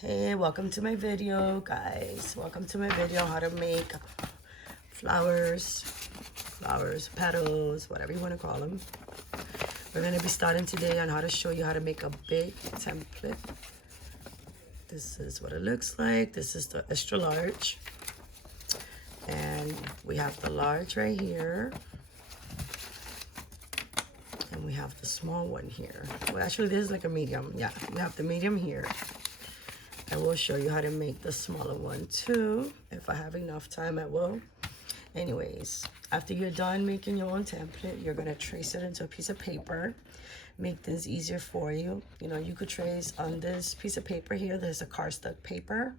Hey, welcome to my video, guys. Welcome to my video how to make flowers, petals, whatever you want to call them. We're going to be starting today on how to show you how to make a big template. This is what it looks like. This is the extra large. And we have the large right here. And we have the small one here. Well, actually, there's like a medium. Yeah, we have the medium here. I will show you how to make the smaller one too. If I have enough time, I will. Anyways, after you're done making your own template, you're gonna trace it into a piece of paper. Make this easier for you. You know, you could trace on this piece of paper here. There's a cardstock paper.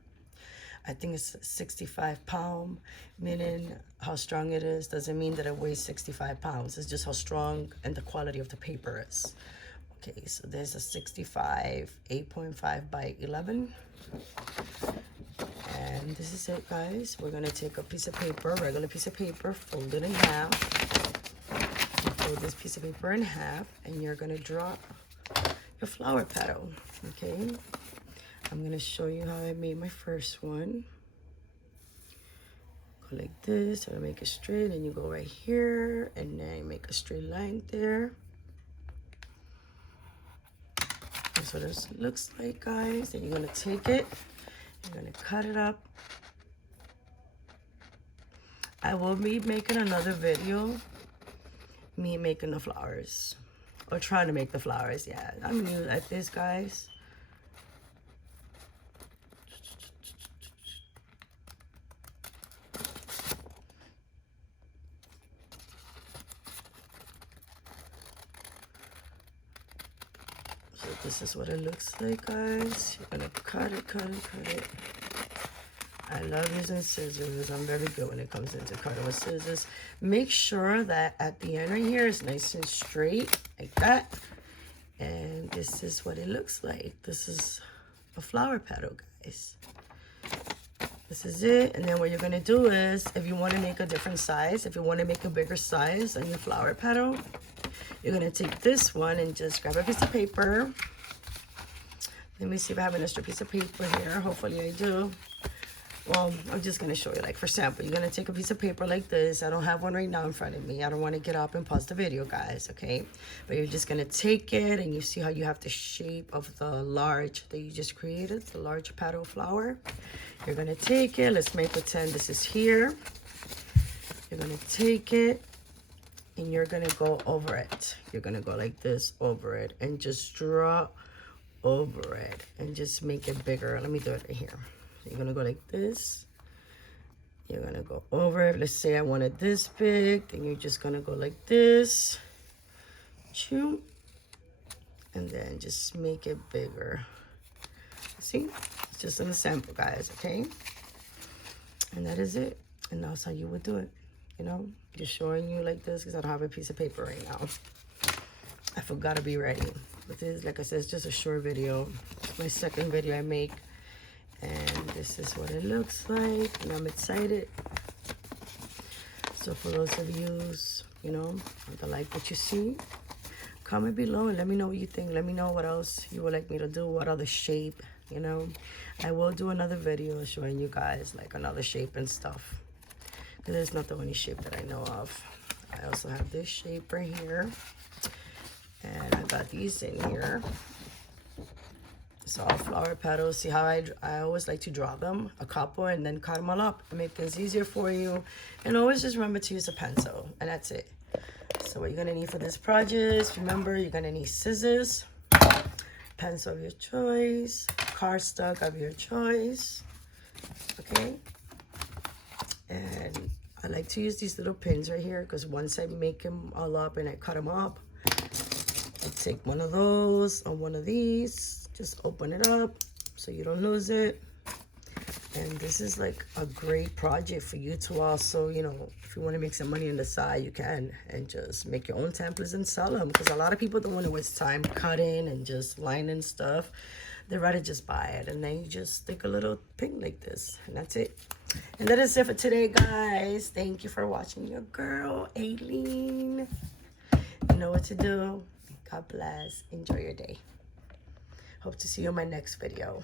I think it's 65 pound, meaning how strong it is doesn't mean that it weighs 65 pounds. It's just how strong and the quality of the paper is. Okay, so there's a 65, 8.5 by 11. And this is it, guys. We're gonna take a piece of paper, regular piece of paper, fold it in half. Fold this piece of paper in half, and you're gonna draw your flower petal, okay? I'm gonna show you how I made my first one. Go like this, I'm gonna make it straight, and you go right here, and then make a straight line there. That's what this looks like, guys. And you're gonna take it, you're gonna cut it up. I will be making another video, me making the flowers, or trying to make the flowers. Yeah, I'm new at this, guys. So this is what it looks like, guys. You're gonna cut it, cut it, cut it. I love using scissors. I'm very good when it comes into cutting with scissors. Make sure that at the end right here is nice and straight, like that. And this is what it looks like. This is a flower petal, guys. This is it. And then what you're gonna do is, if you wanna make a different size, if you wanna make a bigger size on your flower petal, you're gonna take this one and just grab a piece of paper. Let me see if I have an extra piece of paper here. Hopefully I do. Well, I'm just gonna show you, like for example, you're gonna take a piece of paper like this. I don't have one right now in front of me. I don't wanna get up and pause the video, guys, okay? But you're just gonna take it, and you see how you have the shape of the large that you just created, the large petal flower. You're gonna take it, let's make pretend this is here. You're gonna take it, and you're gonna go over it. You're gonna go like this over it, and just draw over it, and just make it bigger. Let me do it right here. You're gonna go like this. You're gonna go over it. Let's say I want it this big, then you're just gonna go like this. Chew. And then just make it bigger. See? It's just an example, guys, okay? And that is it. And that's how you would do it. You know? Just showing you like this because I don't have a piece of paper right now. I forgot to be ready. But this, like I said, it's just a short video. It's my second video I make. And this is what it looks like, and I'm excited. So for those of you know, that like what you see, comment below and let me know what you think. Let me know what else you would like me to do, what other shape, you know. I will do another video showing you guys like another shape and stuff, because it's not the only shape that I know of. I also have this shape right here, and I got these in here. So all flower petals. See how I always like to draw them, a couple, and then cut them all up and make things easier for you. And always just remember to use a pencil, and that's it. So what you're gonna need for this project, remember you're gonna need scissors, pencil of your choice, cardstock of your choice, okay? And I like to use these little pins right here because once I make them all up and I cut them up, I take one of those or one of these. Just open it up so you don't lose it. And this is like a great project for you to also, you know, if you want to make some money on the side, you can. And just make your own templates and sell them. Because a lot of people don't want to waste time cutting and just lining stuff. They'd rather just buy it. And then you just stick a little pin like this. And that's it. And that is it for today, guys. Thank you for watching your girl, Aileen. You know what to do. God bless. Enjoy your day. Hope to see you in my next video.